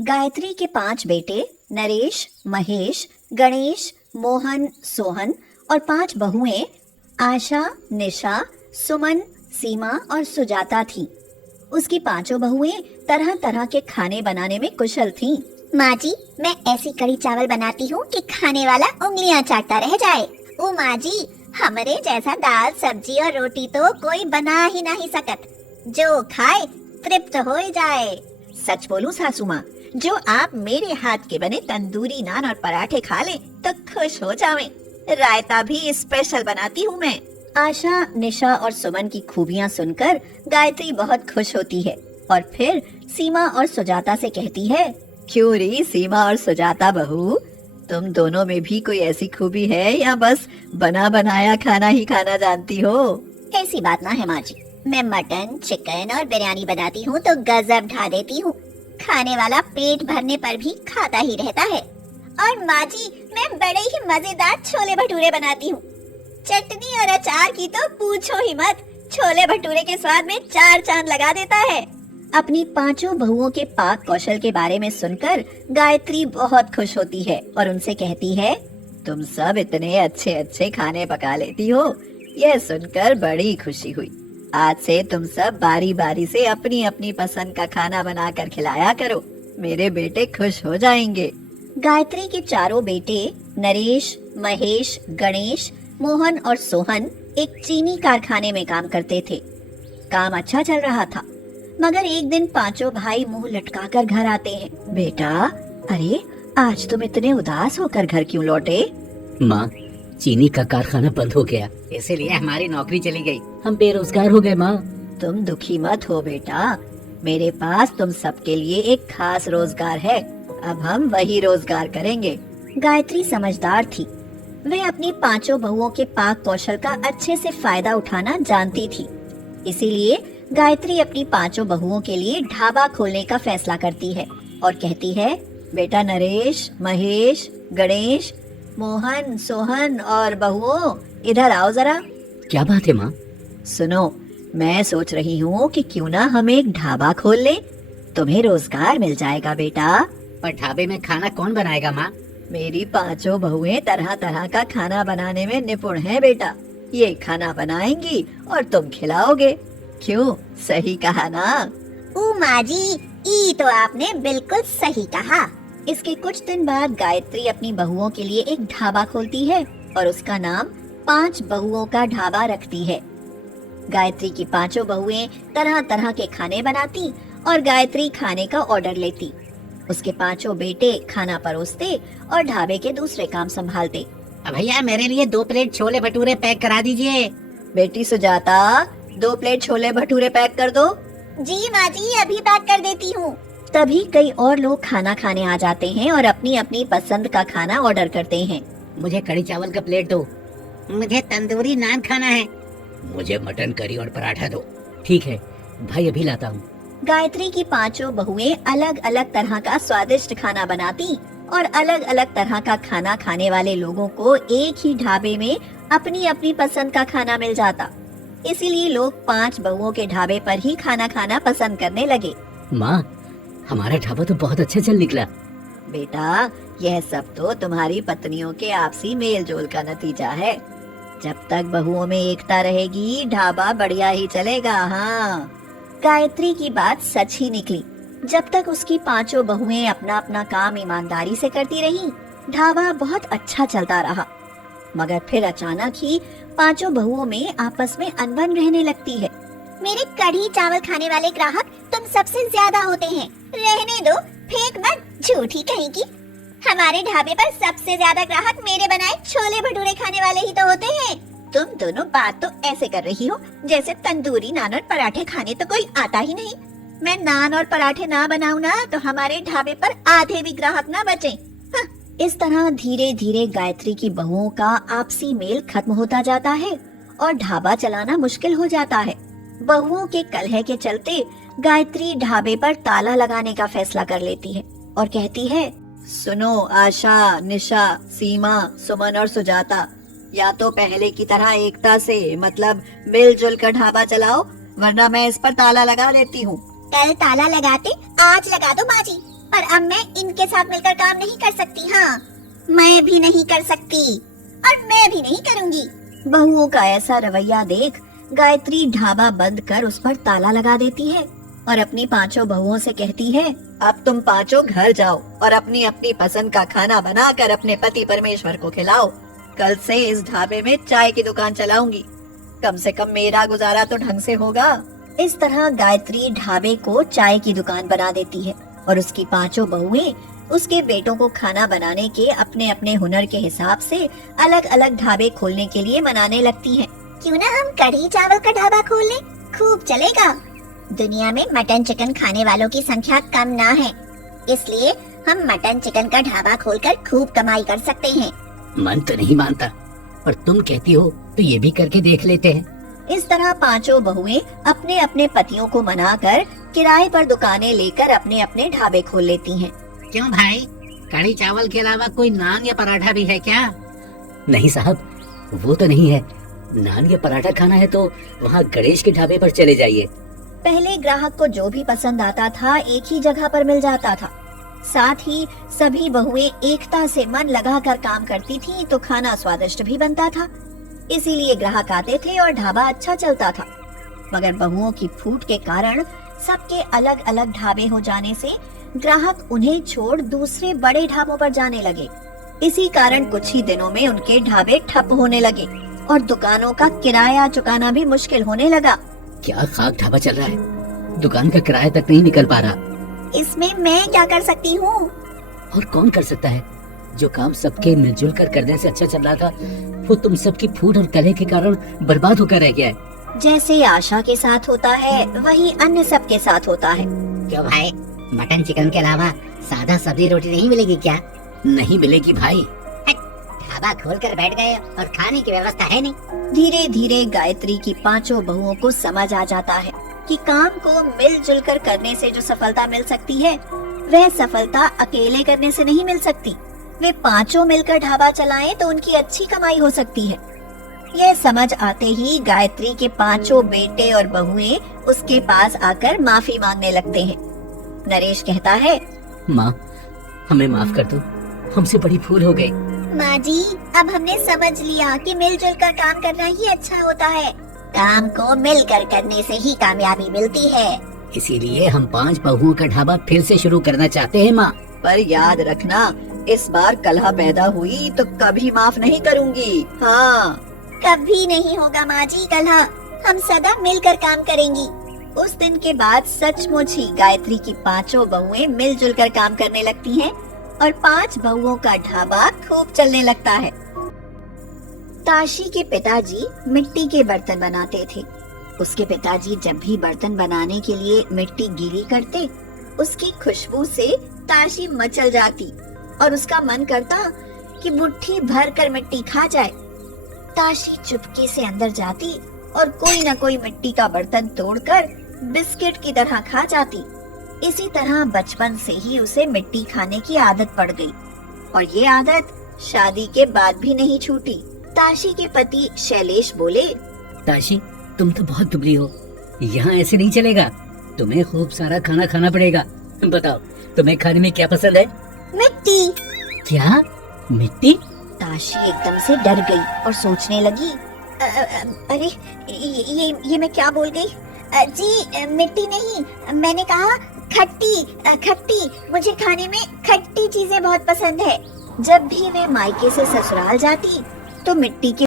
गायत्री के 5 बेटे नरेश, महेश, गणेश, मोहन, सोहन और 5 बहुएं आशा, निशा, सुमन, सीमा और सुजाता थीं। उसकी 5 बहुएं तरह तरह के खाने बनाने में कुशल थीं। माँ जी, मैं ऐसी कढ़ी चावल बनाती हूँ कि खाने वाला उंगलियाँ चाटता रह जाए। ओ माँ जी, हमारे जैसा दाल सब्जी और रोटी तो कोई बना ही नहीं सकत। जो खाए तृप्त हो जाए। सच बोलूं सासू माँ, जो आप मेरे हाथ के बने तंदूरी नान और पराठे खा ले तो खुश हो जावें। रायता भी स्पेशल बनाती हूँ मैं। आशा, निशा और सुमन की खूबियाँ सुनकर गायत्री बहुत खुश होती है और फिर सीमा और सुजाता से कहती है, क्यों रे सीमा और सुजाता बहू, तुम दोनों में भी कोई ऐसी खूबी है या बस बना बनाया खाना ही खाना जानती हो? ऐसी बात ना है माँ जी, मैं मटन, चिकन और बिरयानी बनाती हूँ तो गजब ढा देती हूँ। खाने वाला पेट भरने पर भी खाता ही रहता है। और माँ जी, मैं बड़े ही मजेदार छोले भटूरे बनाती हूँ। चटनी और अचार की तो पूछो ही मत, छोले भटूरे के स्वाद में 4 चांद लगा देता है। अपनी 5 बहुओं के पाक कौशल के बारे में सुनकर गायत्री बहुत खुश होती है और उनसे कहती है, तुम सब इतने अच्छे अच्छे खाने पका लेती हो, यह सुनकर बड़ी खुशी हुई। आज से तुम सब बारी बारी से अपनी अपनी पसंद का खाना बनाकर खिलाया करो, मेरे बेटे खुश हो जाएंगे। गायत्री के 4 बेटे नरेश, महेश, गणेश, मोहन और सोहन एक चीनी कारखाने में काम करते थे। काम अच्छा चल रहा था, मगर एक दिन 5 भाई मुंह लटकाकर घर आते हैं। बेटा, अरे आज तुम इतने उदास होकर घर क्यों लौटे? माँ, चीनी का कारखाना बंद हो गया, इसीलिए हमारी नौकरी चली गई। हम बेरोजगार हो गए माँ। तुम दुखी मत हो बेटा, मेरे पास तुम सबके लिए एक खास रोजगार है। अब हम वही रोजगार करेंगे। गायत्री समझदार थी, वह अपनी 5 बहुओं के पाक कौशल का अच्छे से फायदा उठाना जानती थी। इसीलिए गायत्री अपनी 5 बहुओं के लिए ढाबा खोलने का फैसला करती है और कहती है, बेटा नरेश, महेश, गणेश, मोहन, सोहन और बहुओं, इधर आओ जरा। क्या बात है माँ? सुनो, मैं सोच रही हूँ कि क्यों ना हम एक ढाबा खोल ले, तुम्हें रोजगार मिल जाएगा बेटा। पर ढाबे में खाना कौन बनाएगा माँ? मेरी 5 बहुएं तरह तरह का खाना बनाने में निपुण हैं बेटा, ये खाना बनाएंगी और तुम खिलाओगे। क्यों, सही कहा ना? ओ माँ जी, ई तो आपने बिल्कुल सही कहा। इसके कुछ दिन बाद गायत्री अपनी बहुओं के लिए एक ढाबा खोलती है और उसका नाम 5 बहुओं का ढाबा रखती है। गायत्री की 5 बहुएं तरह तरह के खाने बनाती और गायत्री खाने का ऑर्डर लेती। उसके 5 बेटे खाना परोसते और ढाबे के दूसरे काम संभालते। भैया, मेरे लिए 2 प्लेट छोले भटूरे पैक करा दीजिए। बेटी सुजाता, 2 प्लेट छोले भटूरे पैक कर दो। जी माँ जी, अभी पैक कर देती हूँ। तभी कई और लोग खाना खाने आ जाते हैं और अपनी अपनी पसंद का खाना ऑर्डर करते हैं। मुझे कढ़ी चावल का प्लेट दो। मुझे तंदूरी नान खाना है। मुझे मटन करी और पराठा दो। ठीक है भाई, अभी लाता हूँ। गायत्री की 5 बहुएं अलग अलग तरह का स्वादिष्ट खाना बनाती और अलग अलग तरह का खाना खाने वाले लोगों को एक ही ढाबे में अपनी अपनी पसंद का खाना मिल जाता। इसीलिए लोग 5 बहुओं के ढाबे पर ही खाना खाना पसंद करने लगे। माँ, हमारा ढाबा तो बहुत अच्छा चल निकला। बेटा, यह सब तो तुम्हारी पत्नियों के आपसी मेल जोल का नतीजा है। जब तक बहुओं में एकता रहेगी, ढाबा बढ़िया ही चलेगा। हाँ, गायत्री की बात सच ही निकली। जब तक उसकी 5 बहुएं अपना अपना काम ईमानदारी से करती रहीं, ढाबा बहुत अच्छा चलता रहा। मगर फिर अचानक ही 5 बहुओं में आपस में अनबन रहने लगती है। मेरे कढ़ी चावल खाने वाले ग्राहक तुम सबसे ज्यादा होते हैं। रहने दो, फेंक मत, झूठी कहेगी। हमारे ढाबे पर सबसे ज्यादा ग्राहक मेरे बनाए छोले भटूरे खाने वाले ही तो होते हैं। तुम दोनों बात तो ऐसे कर रही हो जैसे तंदूरी नान और पराठे खाने तो कोई आता ही नहीं। मैं नान और पराठे ना बनाऊं ना तो हमारे ढाबे पर आधे भी ग्राहक ना बचे। हाँ। इस तरह धीरे धीरे गायत्री की बहुओं का आपसी मेल खत्म होता जाता है और ढाबा चलाना मुश्किल हो जाता है। बहुओं के कलह के चलते गायत्री ढाबे पर ताला लगाने का फैसला कर लेती है और कहती है, सुनो आशा, निशा, सीमा, सुमन और सुजाता, या तो पहले की तरह एकता से मतलब मिलजुल कर ढाबा चलाओ, वरना मैं इस पर ताला लगा देती हूँ। कल ताला लगाते, आज लगा दो माँ जी। पर अब मैं इनके साथ मिलकर काम नहीं कर सकती। हाँ, मैं भी नहीं कर सकती और मैं भी नहीं करूँगी। बहुओं का ऐसा रवैया देख गायत्री ढाबा बंद कर उस पर ताला लगा देती है और अपनी पांचों बहुओं से कहती है, अब तुम पांचों घर जाओ और अपनी अपनी पसंद का खाना बनाकर अपने पति परमेश्वर को खिलाओ। कल से इस ढाबे में चाय की दुकान चलाऊंगी, कम से कम मेरा गुजारा तो ढंग से होगा। इस तरह गायत्री ढाबे को चाय की दुकान बना देती है और उसकी पांचों बहुएं उसके बेटों को खाना बनाने के अपने अपने हुनर के हिसाब से अलग अलग ढाबे खोलने के लिए मनाने लगती हैं। क्यों ना हम कढ़ी चावल का ढाबा खोल लें, खूब चलेगा। दुनिया में मटन चिकन खाने वालों की संख्या कम ना है, इसलिए हम मटन चिकन का ढाबा खोलकर खूब कमाई कर सकते हैं। मन तो नहीं मानता, पर तुम कहती हो तो ये भी करके देख लेते हैं। इस तरह पांचों बहुएं अपने अपने पतियों को मनाकर किराए पर दुकानें लेकर अपने अपने ढाबे खोल लेती हैं। क्यों भाई, कढ़ी चावल के अलावा कोई नान या पराठा भी है क्या? नहीं साहब, वो तो नहीं है। नान या पराठा खाना है तो वहाँ गणेश के ढाबे पर चले जाइए। पहले ग्राहक को जो भी पसंद आता था एक ही जगह पर मिल जाता था। साथ ही सभी बहुएं एकता से मन लगाकर काम करती थीं तो खाना स्वादिष्ट भी बनता था। इसीलिए ग्राहक आते थे और ढाबा अच्छा चलता था। मगर बहुओं की फूट के कारण सबके अलग अलग ढाबे हो जाने से ग्राहक उन्हें छोड़ दूसरे बड़े ढाबों पर जाने लगे। इसी कारण कुछ ही दिनों में उनके ढाबे ठप होने लगे और दुकानों का किराया चुकाना भी मुश्किल होने लगा। क्या खाक ढाबा चल रहा है, दुकान का किराया तक नहीं निकल पा रहा। इसमें मैं क्या कर सकती हूँ? और कौन कर सकता है? जो काम सबके मिलजुल कर करने से अच्छा चल रहा था, वो तुम सबकी फूट और कलह के कारण बर्बाद होकर रह गया है। जैसे आशा के साथ होता है वही अन्य सब के साथ होता है। क्यों भाई, मटन चिकन के अलावा सादा सब्जी रोटी नहीं मिलेगी क्या? नहीं मिलेगी भाई। ढाबा खोलकर बैठ गए और खाने की व्यवस्था है नहीं। धीरे धीरे गायत्री की पांचों बहुओं को समझ आ जाता है कि काम को मिलजुल कर करने से जो सफलता मिल सकती है वह सफलता अकेले करने से नहीं मिल सकती। वे पांचों मिलकर ढाबा चलाएं तो उनकी अच्छी कमाई हो सकती है। यह समझ आते ही गायत्री के पांचों बेटे और बहुएं उसके पास आकर माफी मांगने लगते हैं। नरेश कहता है, माँ, हमें माफ कर दो, हमसे बड़ी भूल हो गई। माँ जी, अब हमने समझ लिया कि मिलजुल कर काम करना ही अच्छा होता है। काम को मिलकर करने से ही कामयाबी मिलती है। इसीलिए हम 5 बहुओं का ढाबा फिर से शुरू करना चाहते हैं माँ। पर याद रखना, इस बार कलह पैदा हुई तो कभी माफ नहीं करूंगी। हाँ, कभी नहीं होगा माँ जी कलह, हम सदा मिलकर काम करेंगी। उस दिन के बाद सचमुच ही गायत्री की पांचों बहुएं मिलजुल कर काम करने लगती हैं और 5 बहुओं का ढाबा खूब चलने लगता है। ताशी के पिताजी मिट्टी के बर्तन बनाते थे। उसके पिताजी जब भी बर्तन बनाने के लिए मिट्टी गीली करते, उसकी खुशबू से ताशी मचल जाती और उसका मन करता कि मुट्ठी भर कर मिट्टी खा जाए। ताशी चुपके से अंदर जाती और कोई न कोई मिट्टी का बर्तन तोड़कर बिस्किट की तरह खा जाती। इसी तरह बचपन से ही उसे मिट्टी खाने की आदत पड़ गई और ये आदत शादी के बाद भी नहीं छूटी। ताशी के पति शैलेश बोले, ताशी, तुम तो बहुत दुबली हो, यहाँ ऐसे नहीं चलेगा। तुम्हें खूब सारा खाना खाना पड़ेगा। बताओ, तुम्हें खाने में क्या पसंद है? मिट्टी। क्या? मिट्टी? ताशी एकदम से डर गई और सोचने लगी, अरे ये मैं क्या बोल गई? जी मिट्टी नहीं, मैंने कहा खट्टी। खट्टी, मुझे खाने में खट्टी चीजें बहुत पसंद है। जब भी वे मायके से ससुराल जाती तो मिट्टी के